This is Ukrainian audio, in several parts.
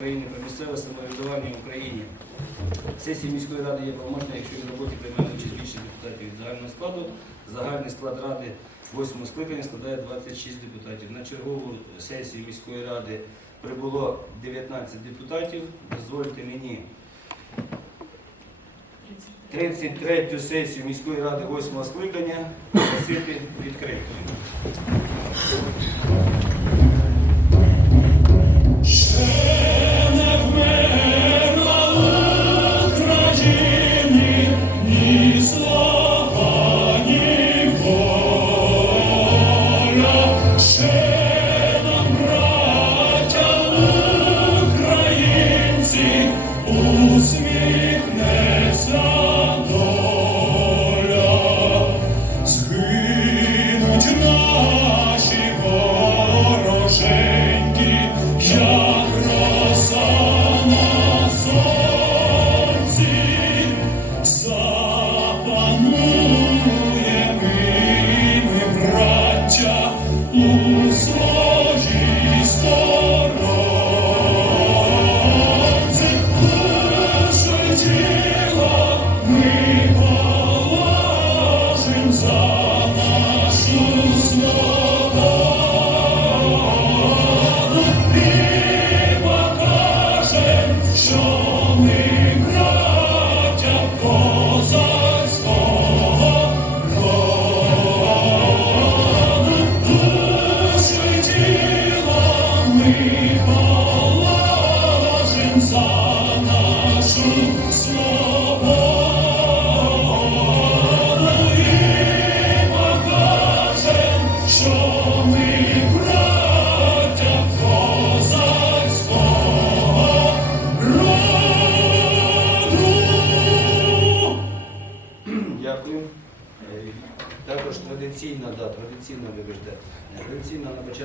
України про місцеве самоврядування в Україні. Сесії міської ради є проможна, якщо в роботі приймає участь більше депутатів від загального складу. Загальний склад ради восьмого скликання складає 26 депутатів. На чергову сесію міської ради прибуло 19 депутатів. Дозвольте мені 33 сесію міської ради восьмого скликання оголосити відкритою.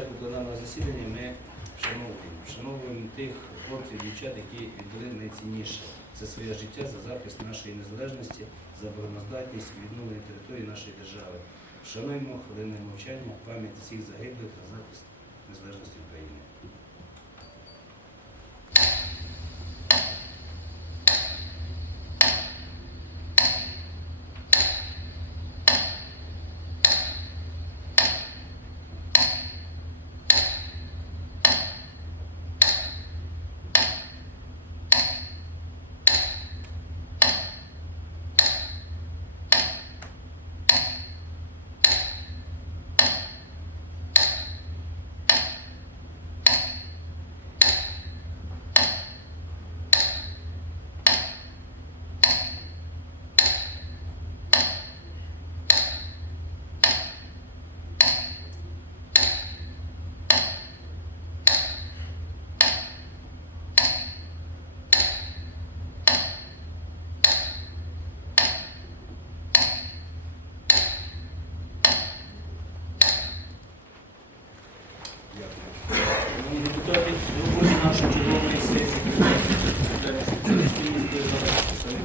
Початку пленарного засідання ми вшановуємо, вшановуємо тих хлопців, дівчат, які віддали найцінніше за своє життя за захист нашої незалежності, за обороноздатність відновлення території нашої держави. Вшануємо хвилиною мовчання пам'ять всіх загиблих за захист незалежності України. Дякую. Шановні депутати, в роботі нашої чергової сесії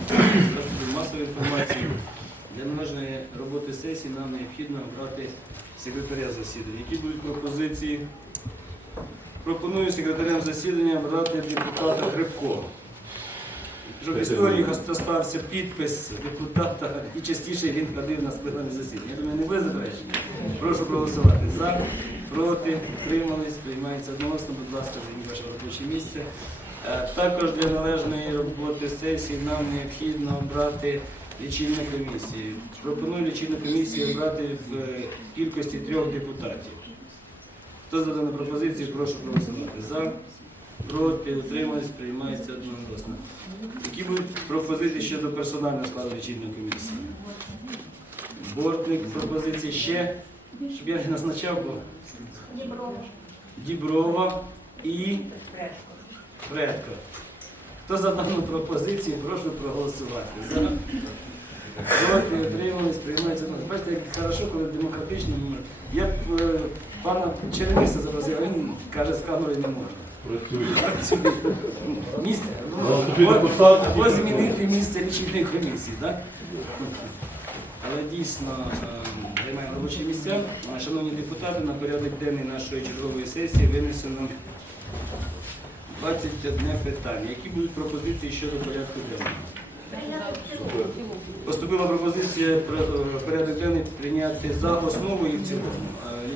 засобів масової інформації для належної роботи сесії нам необхідно обрати секретаря засідання. Які будуть пропозиції? Пропоную секретарем засідання обрати депутата Грибко. Щоб в історії стався підпис депутата і частіше він ходив на спинами засідання. Я думаю, не ви заперечення. Прошу проголосувати за, проти, утримались, приймається одноголосно, будь ласка, займіть ваше робоче місце. Е, Також для належної роботи сесії нам необхідно обрати лічильну комісію. Пропоную лічильну комісію обрати в е, кількості трьох депутатів. Хто за дану пропозицію, прошу проголосувати. За, проти, утримались, приймається одноголосно. Які будуть пропозиції щодо персонального складу лічильної комісії? Бортник пропозиції ще, щоб я не назначав, бо Діброва і Фредко. Хто за дану пропозицію, прошу проголосувати. За. Проти, утримались, приймається. одноголосно. Бачите, як хорошо, коли демократично. Я б е, пана Черемиса запросив, а він каже, з камерою не можна. Місце, ну, або, або змінити місце лічильної комісії, так? Але дійсно е, займаємо робочі місця. Шановні депутати, на порядок денний нашої чергової сесії винесено 21 питання. Які будуть пропозиції щодо порядку денного? Поступила пропозиція про е, порядок денний прийняти за основу і в цілому. Е,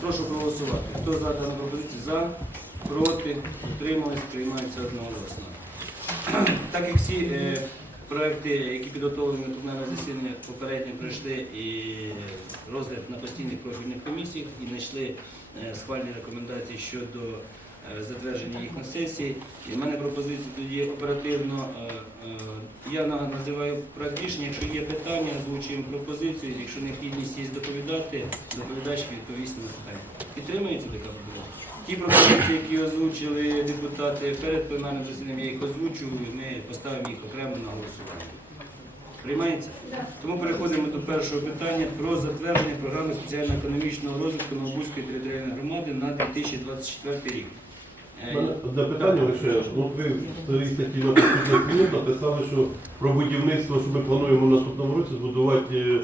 Прошу проголосувати. Хто за дану пропозицію? За, проти, утримались, приймається одноголосно. Так як всі е, проекти, які підготовлені на засідання, попередньо пройшли і розгляд на постійних профільних комісіях і знайшли е, схвальні рекомендації щодо затвердження їх на сесії. І в мене пропозиція тоді оперативно. е, е, Я називаю проект. Якщо є питання, озвучуємо пропозицію. Якщо необхідність є доповідати, доповідач відповість на питання. Підтримується така пропозиція? Ті пропозиції, які озвучили депутати перед пленарним засіданням, я їх озвучую, ми поставимо їх окремо на голосування. Приймається? Тому переходимо до першого питання про затвердження програми соціально-економічного розвитку Новобузької територіальної громади на 2024 рік. Одне питання лише. Ну, ви в статті на посвідчення написали, що про будівництво, що ми плануємо в наступному році збудувати е,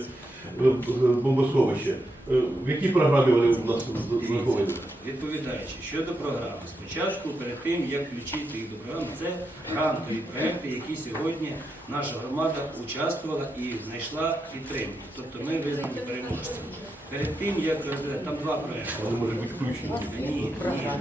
бомбосховище. Е, В якій програмі вони в нас знаходяться? відповідаючи щодо програми, спочатку перед тим, як включити їх до програми, це грантові проекти, які сьогодні наша громада участвувала і знайшла підтримку. Тобто ми визнані переможцем. Перед тим, як розглядати, там два проекти. Вони можуть бути включені. Ні, ні.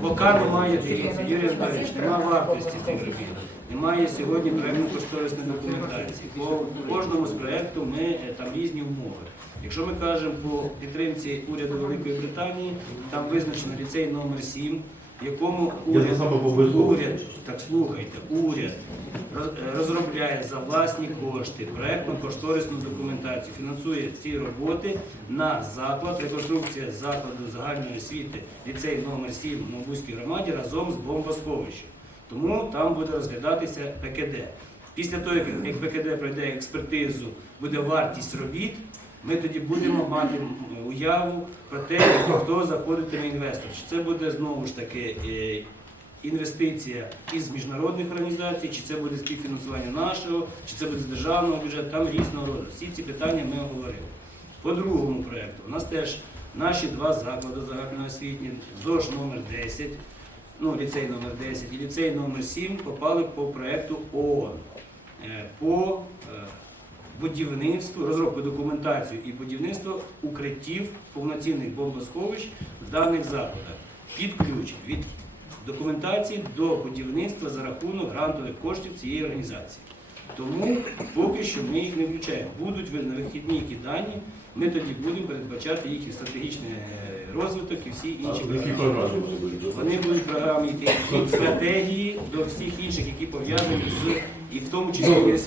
Поки немає, дивіться, Юрій Анатолійович, немає вартості цих робіт. Немає сьогодні проєктно-кошторисної документації. По кожному з проєкту ми е, там різні умови. Якщо ми кажемо по підтримці уряду Великої Британії, там визначено ліцей номер 7, в якому уряд, уряд, так слухайте, уряд е, розробляє за власні кошти проєктно-кошторисну документацію, фінансує ці роботи на заклад, реконструкція закладу загальної освіти, ліцей номер 7 в Новобузькій громаді разом з бомбосховищем. Тому там буде розглядатися ПКД. Після того, як ПКД пройде експертизу, буде вартість робіт, ми тоді будемо мати уяву про те, хто заходитиме інвестор. Чи це буде знову ж таки е, інвестиція із міжнародних організацій, чи це буде співфінансування нашого, чи це буде з державного бюджету, там різного роду. Всі ці питання ми оговорили. По другому проєкту у нас теж наші два заклади загальноосвітні, ЗОЖ номер 10, ну, ліцей номер 10 і ліцей номер 7 попали по проєкту ООН. Е, По е, будівництву, розробку документацію і будівництво укриттів повноцінних бомбосховищ в даних закладах під ключ від документації до будівництва за рахунок грантових коштів цієї організації. Тому поки що ми їх не включаємо. Будуть на вихідні які дані, ми тоді будемо передбачати їх і стратегічний е, розвиток, і всі інші програми. вони будуть? Вони будуть в програмі йти від стратегії до всіх інших, які пов'язані з і в тому числі і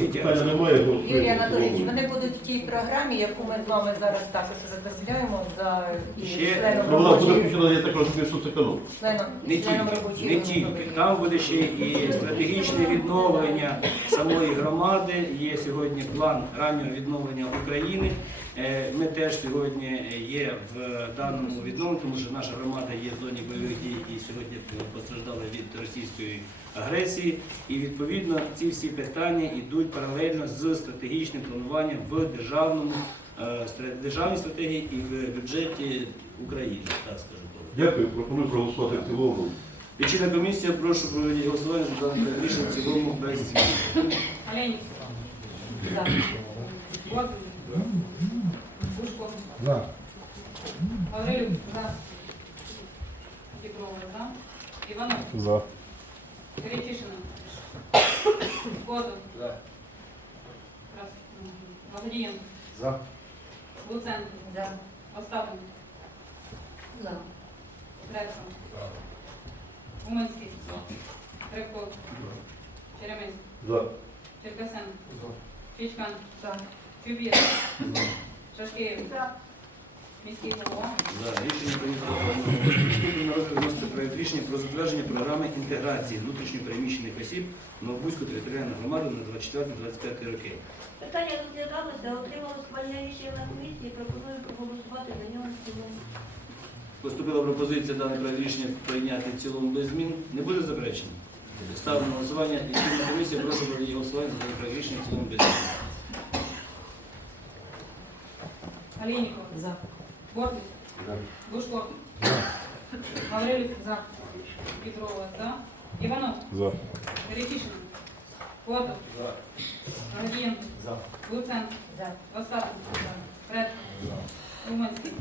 Ну, Юрій Анатолійович, вони будуть в тій програмі, яку ми з вами зараз також розробляємо за і Ще- членом Ну, вона буде робочої включена, я так розумію, що це канал. членом, Не членом тільки, робочої не групи. тільки. Там буде ще і стратегічне відновлення самої громади. Є сьогодні план раннього відновлення України. Е, Ми теж сьогодні є в даному відновленні, тому що наша громада є в зоні бойових дій і сьогодні постраждала від російської агресії. І відповідно ці всі питання йдуть паралельно з стратегічним плануванням в державному е, державній стратегії і в бюджеті України. Так скажу. Дякую, пропоную проголосувати в цілому. Лічильна комісія, прошу провести голосування за дане рішення в цілому без змін. Олейник. За. Бушко. За. Гаврилюк. За. Петрова. За. За. Перечишина. Котов. За. Раз. Вагадиенко. За. Луценко. За. Остапенко. За. Репко. Уманський. Репко. Черемис. За. Черкасенко. Чичкан. За. Чубєв. Шашкеєв. Міський голова. За рішення прийнято. Розгляд вноситься проект рішення про затвердження програми інтеграції внутрішньопереміщених осіб Новобузьку територіальну громаду на 24-25 роки. Питання розглядалося, отримало схвальне рішення на комісії, пропоную проголосувати за нього в цілому. Поступила пропозиція дане проект рішення прийняти в цілому без змін. Не буде заперечень? Ставлю на голосування. Лічильна комісія, прошу провести голосування за дане проект рішення в цілому без змін. Олейников. За. Бортник. Бушко. Гаврилюк. За. Петрова. За. Иванов, За. Перетишин, Котов, Гордиенко, Луценко, Остапов, Редко, Уманський,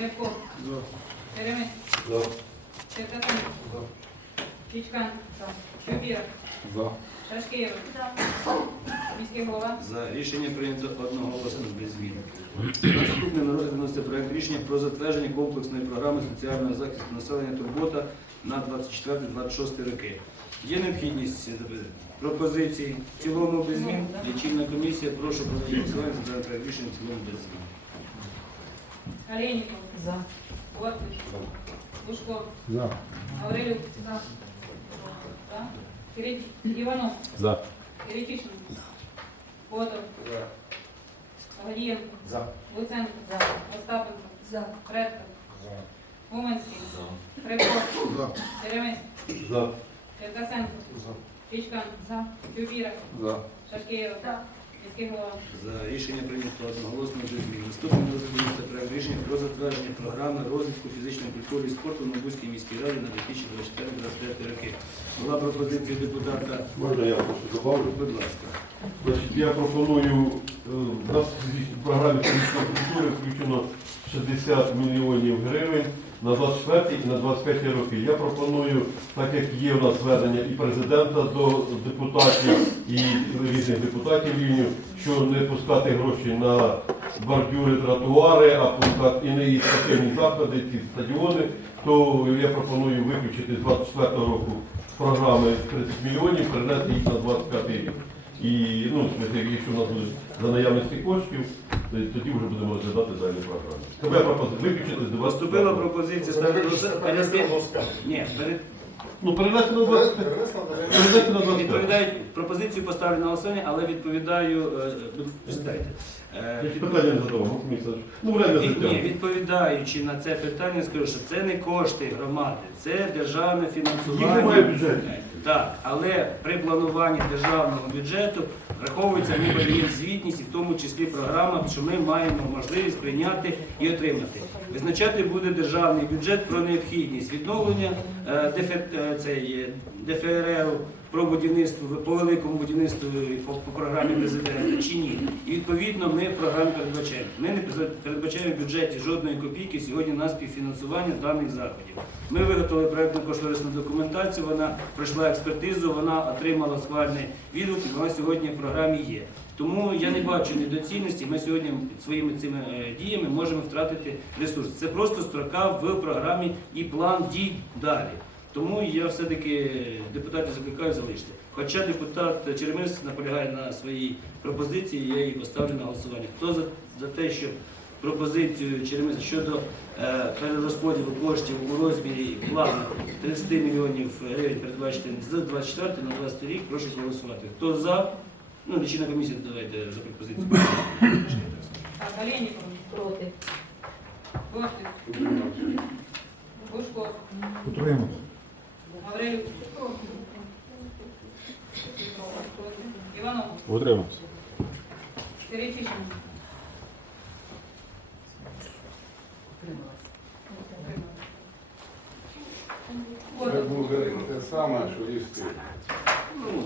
Рябков, Черемис, За. Черкасенко, Чичкан, Чубіров, За. Шашкеєва, міський голова, За рішення прийнято одноголосно без змін. Наступне на розгляд вноситься проект рішення про затвердження комплексної програми соціального захисту населення Турбота на 24-26 роки. Є необхідність пропозицій в цілому без змін. Лічильна комісія, прошу провести голосування за проект рішення в цілому без змін. Олейников, За. Бортник, За. Гаврилюк, за. За. Иванов, За. Перетишин, Котов, Гордиенко, Луценко, Остапенко, За. Уманський, За. Черемис, За. Черкасенко, Чичкан, Чубіров, За. Шашкеєва, За. голова. За рішення прийнято одноголосно без змін. Наступне на розгляд вноситься проект рішення про затвердження програми розвитку фізичної культури і спорту в Новбузькій міській раді на 2024-2025 роки. Була пропозиція депутата. Можна я просто добавлю? Будь ласка. Значить, я пропоную, е, в нас в програмі фізичної культури включено 60 мільйонів гривень на 24 і на 25 роки. Я пропоную, так як є у нас звернення і президента до депутатів, і різних депутатів рівнів, що не пускати гроші на бордюри, тротуари, а пускати і не спортивні заходи, ці стадіони, то я пропоную виключити з 24 року програми 30 мільйонів, перенести їх на 25 рік. І ну, в якщо у нас буде за наявності коштів, тоді вже будемо розглядати далі програму. Тебе пропозиція виключити з 24 Поступила пропозиція ставити голосування. Ні, перед Ну, перенести на 25. Перенести на 25. відповідають пропозицію поставлю на голосування, але відповідаю. е, е, Читайте. Е, питання не задавав, ну, время Ні, відповідаючи на це питання, скажу, що це не кошти громади, це державне фінансування. Їх немає в бюджеті. Так, але при плануванні державного бюджету враховується, ми подаємо звітність, і в тому числі програма, що ми маємо можливість прийняти і отримати. Визначати буде державний бюджет про необхідність відновлення е, ДФ- е, цей, е, ДФРР про будівництво по великому будівництву по, по програмі президента чи ні. І відповідно ми програмі передбачаємо. Ми не передбачаємо в бюджеті жодної копійки сьогодні на співфінансування даних заходів. Ми виготовили проєктну кошторисну документацію, вона пройшла експертизу, вона отримала схвальний відгук, вона сьогодні в програмі є. Тому я не бачу недоцільності. Ми сьогодні своїми цими е, діями можемо втратити ресурс. Це просто строка в програмі і план дій далі. Тому я все-таки депутатів закликаю залишити. Хоча депутат Черемис наполягає на своїй пропозиції, я її поставлю на голосування. Хто за, за те, щоб пропозицію Черемиса щодо е, перерозподілу коштів у розмірі плану 30 мільйонів гривень передбачити з 24 на 20 рік, прошу голосувати. Хто за? Ну, лічильна комісія давайте за пропозицію. Олейников, Проти. Бортник, Лужков, Утримуємо. Гаврилюк, Иванов, Утримуємо. Перетишин, Це буде те саме, що і стиль.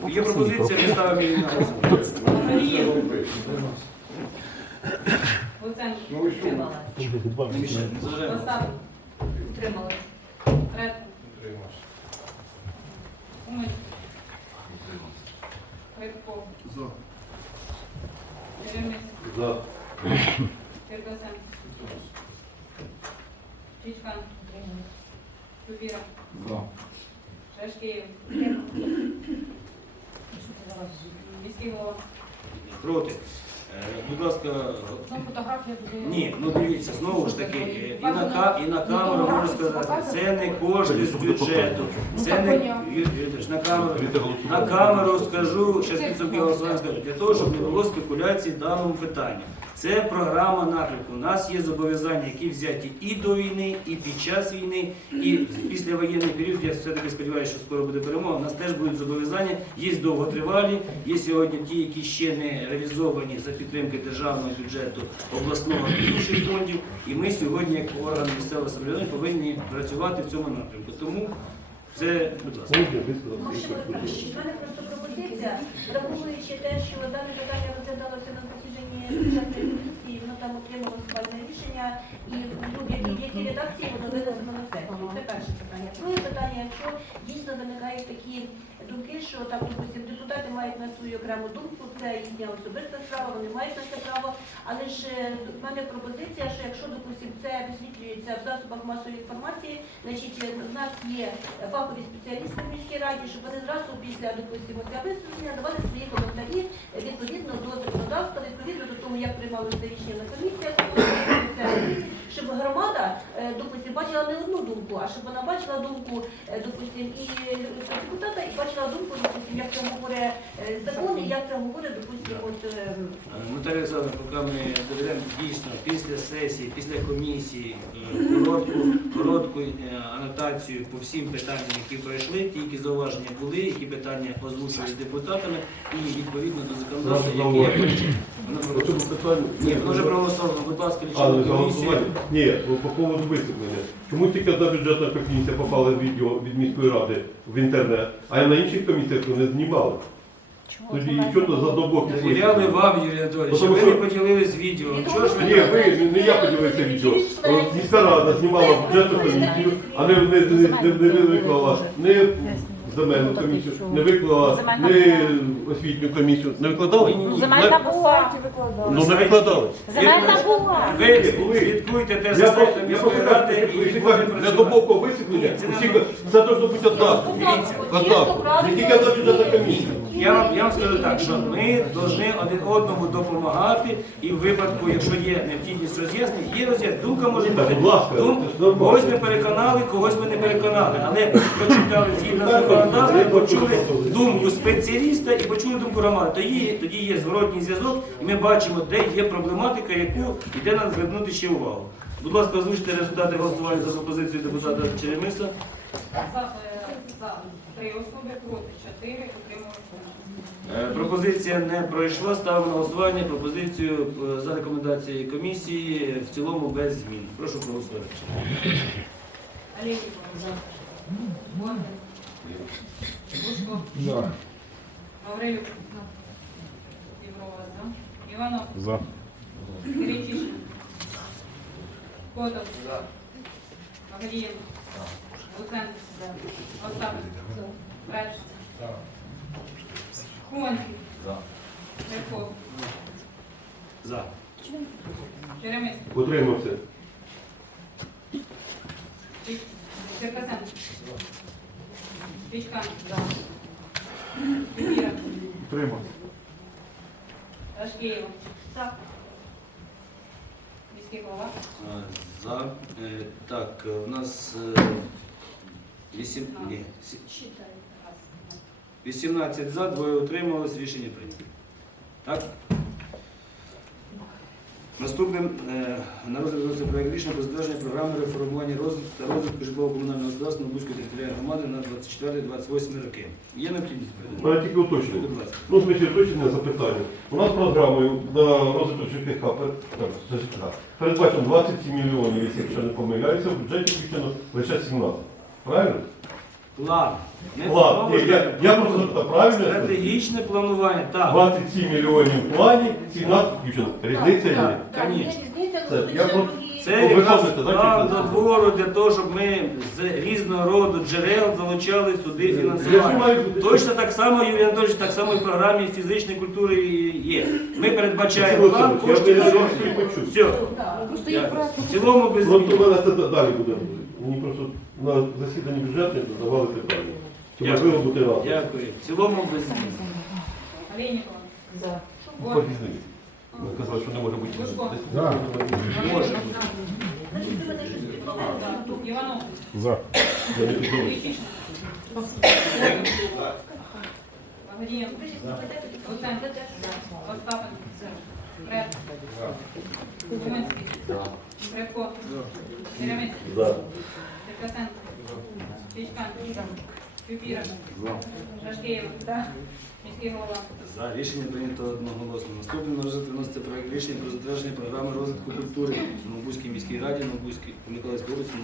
Ну, є пропозиція, ми ставимо її на голосування. Луценко, Ну і що? Не мішайте, не заважаємо. Остапенко, Утрималась. Редко, Уманський, Рябков, Черемис, За. Черкасенко, Чичкан, Чубіров, За. Шашкеєв, міський голова. Проти. Е, Будь ласка, Ну, фотографія буде. ні, ну дивіться, знову ж таки, е, і на, ка- і на камеру можу сказати, це не кошти з бюджету, це не Юрій на камеру, на камеру скажу, ще підсумки голосування скажу, для того, щоб не було спекуляцій в даному питанні. Це програма напрямку. У нас є зобов'язання, які взяті і до війни, і під час війни, і після воєнний період. Я все-таки сподіваюся, що скоро буде перемога. У нас теж будуть зобов'язання. Є довготривалі, є сьогодні ті, які ще не реалізовані за підтримки державного бюджету обласного і інших фондів. І ми сьогодні, як орган місцевого самоврядування, повинні працювати в цьому напрямку. Тому Це, будь ласка. Може, просто пропозиція, враховуючи те, що дане питання розглядалося на засіданні бюджетної комісії, воно там отримало схвальне рішення, і в якій, в якій редакції воно винесено на сесію. Це перше питання. Питання, якщо дійсно виникають такі думки, що там, допустим, депутати мають на свою окрему думку, це їхня особиста справа, вони мають на це право, але ж е, в мене пропозиція, що якщо, допустим, це висвітлюється в засобах масової інформації, значить е, в нас є фахові спеціалісти в міській раді, щоб вони зразу після, допустимо, ця висвітлення давали свої коментарі відповідно до законодавства, відповідно до того, як приймалося рішення на комісіях, щоб громада, е, допустим, бачила не одну думку, а щоб вона бачила думку, допустим, і депутата, і бачила думку, допустим, як це говорить е, закон, і як це говорить, допустим, от е, Наталія Олександровна, поки ми доведемо дійсно після сесії, після комісії, е, коротку, коротку е, анотацію по всім питанням, які пройшли, ті, які зауваження були, які питання озвучили депутатами, і відповідно до законодавства, які По цьому питанню. Ні, воно вже проголосовано, будь ласка, А, рішення за комісії. голосування? Ні, по- по поводу висвітлення. Чому тільки одна бюджетна комісія попала відео від міської ради в інтернет, а я на інших комісіях не знімали? Тоді і що то за добоки Я не вам, Юрій Анатолійович, ви що- не поділились відео. Чого ж ви Ні, ви не- я поділився відео. От Міська рада знімала бюджетну комісію, а не, не, не, не, не виклала не земельну комісію, не виклала не освітню комісію. Не викладали? Ні, ні. Земельна була. Ну не викладали. Земельна була. Ви слідкуйте теж Я за просто, сайтом я міської просто ради кажу, і будемо для працювати. глибокого висвітлення, Ні, це не усі, це должно бути однаково. Дивіться. Однаково. Не тільки одна бюджетна комісія. Я вам, я вам скажу так, що ми повинні один одному допомагати, і в випадку, якщо є необхідність роз'яснень, є роз'яснення. Думка може бути. будь ласка, Дум- це нормально. когось ми переконали, когось ми не переконали. Але прочитали згідно законодавства, почули думку спеціаліста і почули думку громади. Тоді, тоді є зворотній зв'язок, і ми бачимо, де є проблематика, яку йде нам звернути ще увагу. Будь ласка, озвучте результати голосування за пропозицію депутата Черемиса. За, е, за три особи, проти чотири, утрималися. Е, Пропозиція не пройшла. Ставимо на голосування пропозицію е, за рекомендацією комісії в цілому без змін. Прошу проголосувати. Олейников. За. За. Гаврилюк. Єврова. За. Іванов. За. Киричишин. Котов. За. Магадієв. Луценко. Остапик. Бреш. Куманський. Рябков. За. Черемис. Утримався. Черкасенко. Пічкан. Кефіра. Тримав. Рашкієва. так. Міський голова. Е, За. Е, Так, е, у нас е, вісім... Ні, сі- 18 за, двоє утрималось, рішення прийнято. Так? Наступним е, на розгляд вноситься проект рішення про затвердження програми реформування розвитку та розвитку житлово-комунального господарства Нобузької територіальної громади на 24-28 роки. Є необхідність передати? тільки уточнення. Будь ласка. Ну, смысле, уточнення запитання. У нас програмою на розвиток ЖКХ передбачено 27 мільйонів, якщо не помиляюся, в бюджеті включено лише 17. Правильно? План. Не План. Ні, я, я просто та, правильно. Стратегічне планування, так. 27 мільйонів в плані, 17 включено. Різниця є. Конечно. різниця, Це, я це просто- Це ви якраз так, план чи це? для того, щоб ми з різного роду джерел залучали сюди Я фінансування. Точно так само, Юрій Анатолійович, так само і в програмі фізичної культури є. Ми передбачаємо план коштів я не. Все. Так. В цілому без Ну, от у мене це далі буде. Мені просто на засіданні бюджетних задавали питання. Чи можливо бути разом? Дякую. В цілому без змін. Олейникова. За. Бондар. Ви казали, що не може бути. Бушко. За. Може. Іванов. За. Я не підтримую. Слухайте, тоді Луценко. Остапик. Бреш. Куманський. Рябков. Черемис. За. Міський голова. За рішення прийнято одноголосно. Наступний на розгляд виноситься проект рішення про затвердження програми розвитку культури в Новобузькій міській раді Новобузькій Миколаївської області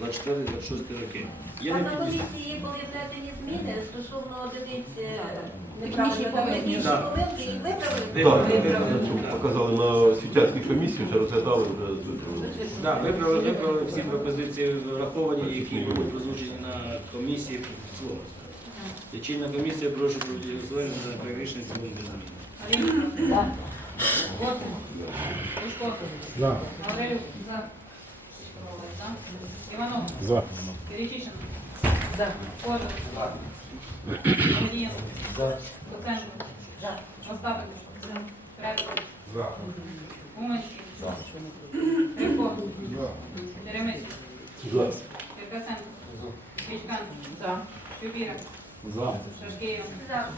на 2024-2026 роки. Є А на необхідність? комісії були внесені зміни стосовно одиниць е, технічні помилки. Так. помилки і виправили. Так, Виправили. показали на світянській комісії, вже розглядали, вже виправили. Так, виправили, виправили всі пропозиції враховані, які були озвучені на комісії в цілому. Лічильна комісія, прошу проголосувати за проект рішення в цілому без змін. Олійников. Лотвин. Лужко. За. Гаврилюк. За. За. Іванов. За. Киричишин. За. Кожа. Володієнко. Луценко. Остапенко. Предко. Уманський. Кривко. За. Черкасенко. Кличкан. Чупіра. Шашкеєв. За.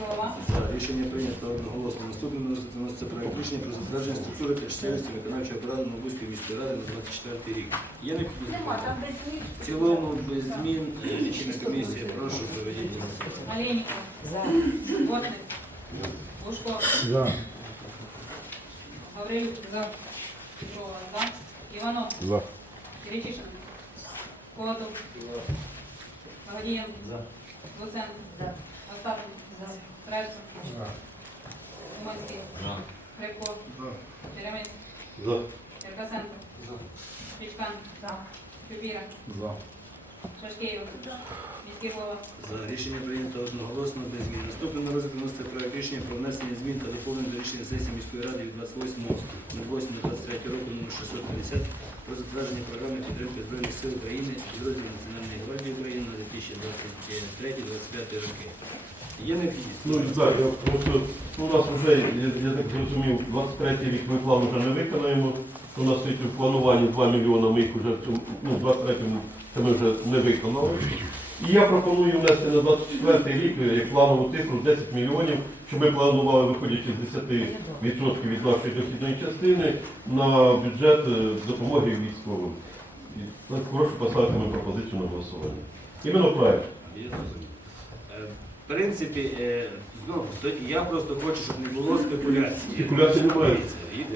Голова. За рішення прийнято одноголосно. Наступним виноситься проект рішення про затвердження структури та чисельності виконавчого апарату Новобузької міської ради на 24 рік. Є необхідність? Нема, там без змін. В цілому без змін Е, лічильна комісія. Прошу проведіть. Олейников. Лотвин. Лужко. За. Гаврилюк. За. Петрова. За. Іванов. За. Киричишин. Колотов. Володієнко. Луценко. Остапенко. Предко. Уманський. Кривко. Теремець. За. Черкасенко. Кличкан. Чупіра. За. Рішення прийнято одноголосно без змін. Наступним на розгляд виноситься проект рішення про внесення змін та доповнень до рішення сесії міської ради від 28.08.23 року номер 650 про затвердження програми підтримки Збройних сил України і підрозділів Національної гвардії України на 2023-2025 роки. Є необхідність? Ну, так, я просто, ну, у нас вже, я, я так зрозумів, 23 рік ми план вже не виконаємо. У нас стоїть в плануванні 2 мільйони, ми їх вже в цьому, ну, в 23-му це ми вже не виконали. І я пропоную внести на 24 рік е, як планову цифру 10 мільйонів, щоб ми планували, виходячи з 10% від нашої дохідної частини, на бюджет е, допомоги військовим. І прошу поставити мою пропозицію на голосування. Іменно зрозумів. Е, В принципі, знову, то я просто хочу, щоб не було спекуляції. Спекуляції немає.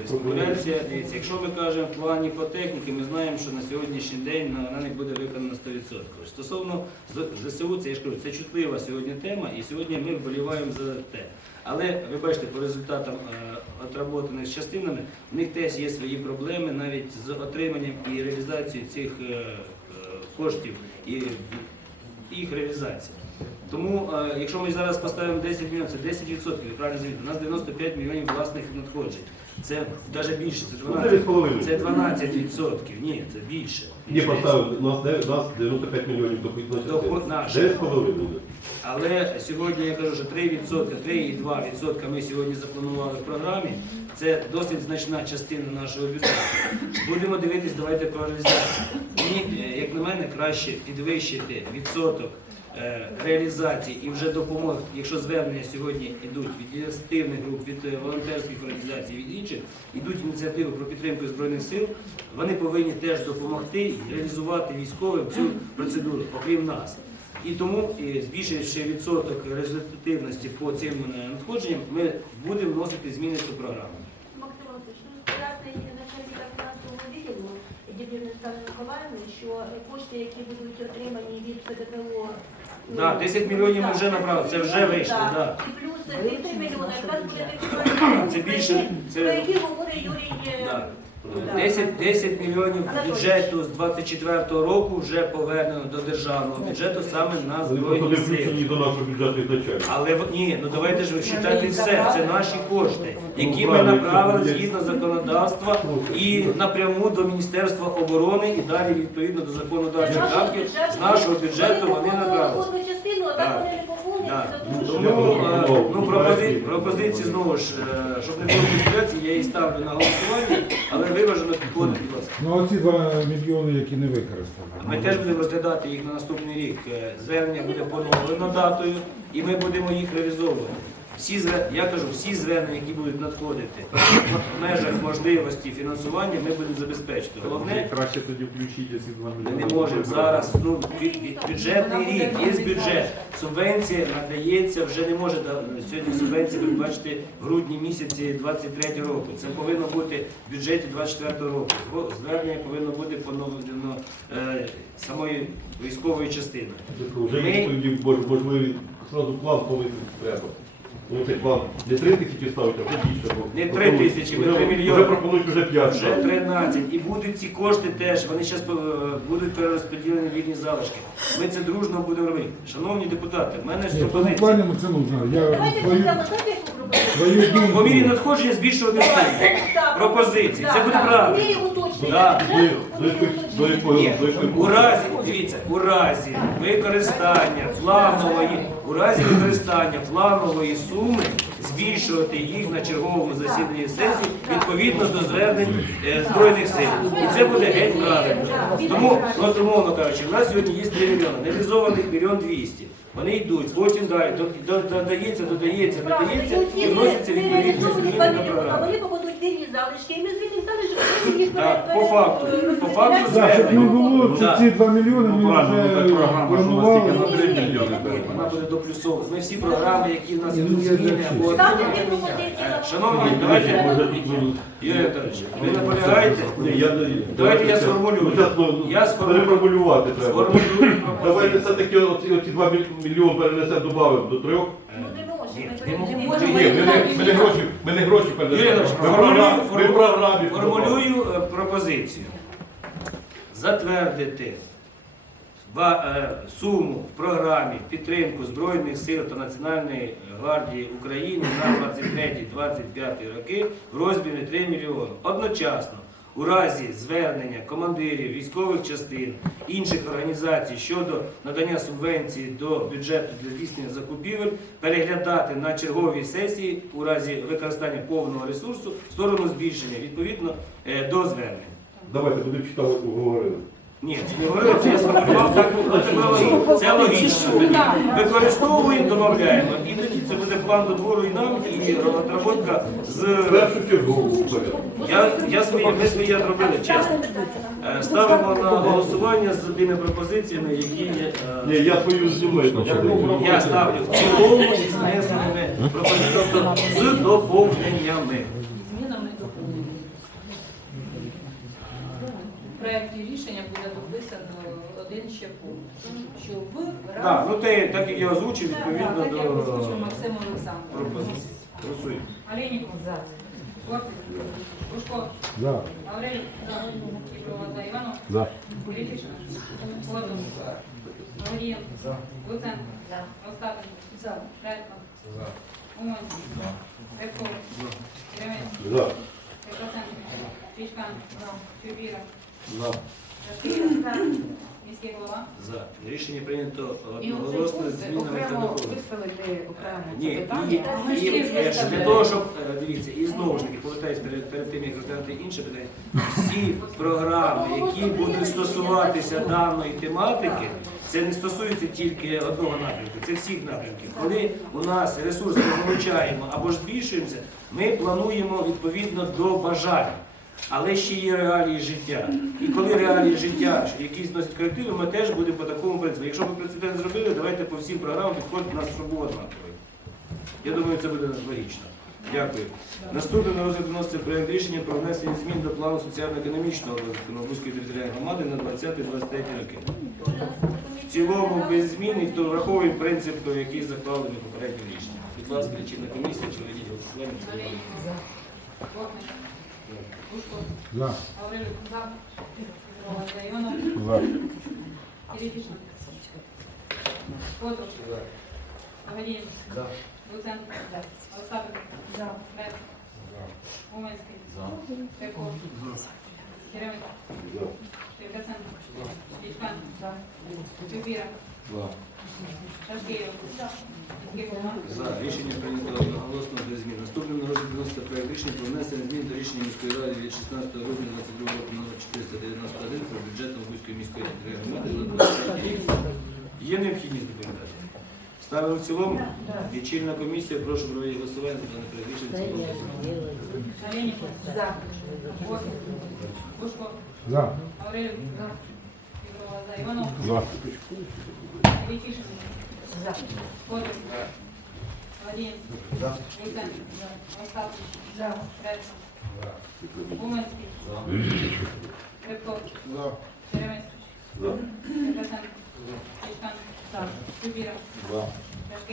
Спекуляція, дивіться, якщо ми кажемо в плані по техніки, ми знаємо, що на сьогоднішній день вона не буде виконана 100%. Стосовно ЗСУ, це я ж кажу, це чутлива сьогодні тема, і сьогодні ми вболіваємо за те. Але ви бачите, по результатам е, отработаних частинами, в них теж є свої проблеми навіть з отриманням і реалізацією цих е, е, коштів і їх реалізації. Тому, е, якщо ми зараз поставимо 10 мільйонів, це 10%, ви правильно звідти. У нас 95 мільйонів власних надходжень. Це навіть більше, це 12. 9,5. Це 12%. Ні, це більше. Ні, поставили, у нас, де- 95 мільйонів Доход наш. 9,5 буде. Але сьогодні я кажу, що 3%, 3,2% ми сьогодні запланували в програмі. Це досить значна частина нашого бюджету. Будемо дивитись, давайте по реалізації. Мені, е, як на мене, краще підвищити відсоток е, реалізації і вже допомоги, якщо звернення сьогодні йдуть від ініціативних груп, від е, волонтерських організацій, від інших, йдуть ініціативи про підтримку збройних сил, вони повинні теж допомогти реалізувати військовим цю процедуру, окрім нас. І тому, збільшивши відсоток результативності по цим надходженням, ми будемо вносити зміни до програми. Дібрівни Стани Миколаївни, що кошти, які будуть отримані від ПДПО, Да, 10 мільйонів ми вже набрали, це вже вийшло, так. да. І плюс 3 мільйони, якраз буде такі Це більше, це- про які говорить Юрій... е, Да. Да. 10, 10 мільйонів бюджету з 24 року вже повернено до державного бюджету саме на збройні сили. до нашого бюджету ізначально. Але в- ні, ну давайте ж ви вважайте все. Це наші кошти, які Ну, ми направили згідно законодавства і напряму до Міністерства оборони і далі відповідно до законодавчих актів з нашого бюджету вони направили. одну частину, а так вони не Да. тому. Е, ну, ну, пропози- пропозиції знову ж, е, щоб не було спекуляцій, я її ставлю на голосування, але виважено підходить, будь ласка. Ну оці 2 мільйони, які не використані. Ми теж будемо розглядати їх на наступний рік. Е, Звернення буде поновлено датою, і ми будемо їх реалізовувати. Всі я кажу, всі звернення, які будуть надходити в межах можливості фінансування, ми будемо забезпечити. Головне, Краще тоді включити ці два ми не можемо зараз. Ну бю- бю- бюджетний рік, є бюджет. Субвенція надається вже не може да- сьогодні. Субвенція ви бачите в грудні місяці 23 року. Це повинно бути в бюджеті 24 року. Звернення повинно бути поновлено е, самої військової частини. Вже є тоді мож- можливі зразу план, коли треба. Ну, цей план не 3 тисячі ставити, а вже більше. бо Не три пропонують- тисячі, ми вже- три мільйони. Вже пропонують вже 5. Вже 13. І будуть ці кошти теж, вони зараз будуть перерозподілені в вільні залишки. Ми це дружно будемо робити. Шановні депутати, в мене ж Ні, в тому пропозиція. плані ми це нужно. Я Давайте свою, свою думку. По мірі надходження збільшувати суми. пропозиції. Це буде правильно. Мірі уточнення. Да. бюджету, До- до якої- мірі до якої- Ні, до якої у разі, дивіться, у разі використання планової, у разі використання планової суми збільшувати їх на черговому засіданні сесії відповідно до звернень е, збройних сил. І це буде геть правильно. Тому, ну, тому, умовно кажучи, в нас сьогодні є 3 мільйони, нереалізованих мільйон 200. Вони йдуть, потім далі, до- до- додається, додається, додається і вносяться відповідні зміни програми. Вільні залишки, і ми звідти залишки, ми їх Так, по факту, по факту Так, щоб не було, що ці 2 мільйони Ну, ми правильно, ну, вже так програма, що у нас планували. тільки на 3 мільйони. Ні, вона буде доплюсовувати. Ми всі програми, які в нас Ну, ідуть зміни або Ставте ті пропозиції. Е, Шановні, Давайте, ну, Юрій Анатолійович, ви наполягаєте? Ні, я, Давайте я сформулюю. ну, зараз, ну, Я сформулюю. переформулювати треба. Сформулюю Давайте все-таки оці, оці 2 мільйони перенесемо, додаємо до трьох. Не можемо, не перейдемо. Ні, ми не, ми не гроші, ми не гроші Юрій перенесемо. Анатолійович, Ми формулюю, програмі- ми формулюю, програмі. формулюю е, пропозицію. Затвердити ба- е, суму в програмі підтримку Збройних сил та Національної гвардії України на 23-25 роки в розмірі 3 мільйони. Одночасно, у разі звернення командирів військових частин інших організацій щодо надання субвенції до бюджету для здійснення закупівель, переглядати на черговій сесії у разі використання повного ресурсу в сторону збільшення відповідно е, до звернень. Давайте будемо читати, як ви говорили. Ні, це не говорили, це я сформулював так, це логічно. Це логічно. Використовуємо, додаємо. І тоді це буде план до двору і нам, і розробка з. Я, я свої, ми свої зробили, чесно. Е, Ставимо на голосування з тими пропозиціями, які є. Ні, е, я свою знімаю. Я ставлю в цілому зі знесеними пропозиціями, тобто з доповненнями. Змінами доповнення. В проєкті рішення буде дописано один ще пункт, що в Так, разі... ну те, так як я озвучив, відповідно Так, як озвучив Максим Олександрович. пропозиції. Голосуємо. Олейников. За. Котлер. Бушко. Да. Гаврилюк. Кипрова за. Иванов. За. Куликишин. Колотов. Гавриенко. Луценко. Остапенко. Рядько. Уманский. Рябков. Кириленко. За. Петросенко. Пичкан. Чубира. За. Міський голова. За. Рішення прийнято І оцей одноголосно пункт з змінами та окремо доповненнями. виставити окремо це Ні, і, питання. Ми і, всі е, для виставляємо. того, щоб е, дивіться, і знову ж таки повертаюсь перед, перед тим, як розглянути інше питання. Всі програми, які будуть стосуватися даної тематики, це не стосується тільки одного напрямку, це всіх напрямків. Коли у нас ресурс ми залучаємо або ж збільшуємося, ми плануємо відповідно до бажань. Але ще є реалії життя. І коли реалії життя, якісь носять корективи, ми теж будемо по такому принципу. Якщо ви прецедент зробили, давайте по всім програмам підходити у нас щоб. Я думаю, це буде логічно. Дякую. Наступне на розгляд вноситься проєкт рішення про внесення змін до плану соціально-економічного розвитку Новобузької територіальної громади на 20-23 роки. В цілому без змін, і то враховуємо принцип, який заклали ми попереднє рішення. Будь ласка, лічильна комісія, чи ведіть голосування. Це Олейников. Котлер. Бушко. За. Гаврилюк. Кипрова за. Иванов. За. Киричишин. Колотов. Гавриенко. Луценко. Остапенко. Рядько. Уманский. Рябков. Кириленко. Петросенко. Пичкан. Чубира. Шашкиев. Міський голова. За. Рішення прийнято одноголосно без змін. Наступним на розгляд вноситься проєкт рішення про внесення змін до рішення міської ради від 16 грудня 22 року номер 491 про бюджет Новобузької міської громади на 25 рік. Є необхідність доповідати? Ставимо в цілому? Лічильна комісія, прошу провести голосування за дане проект рішення. в цілому. Олейников. За. Бушко. За. Гаврилюк. Ігорова за. Іванов. За. Нікішин. За. Кодрик. Владимирський. Луценко. Остапчик. За. Репко. Уманський. Репко. Черемис. За. Петросенко. Січкан. Чубіра.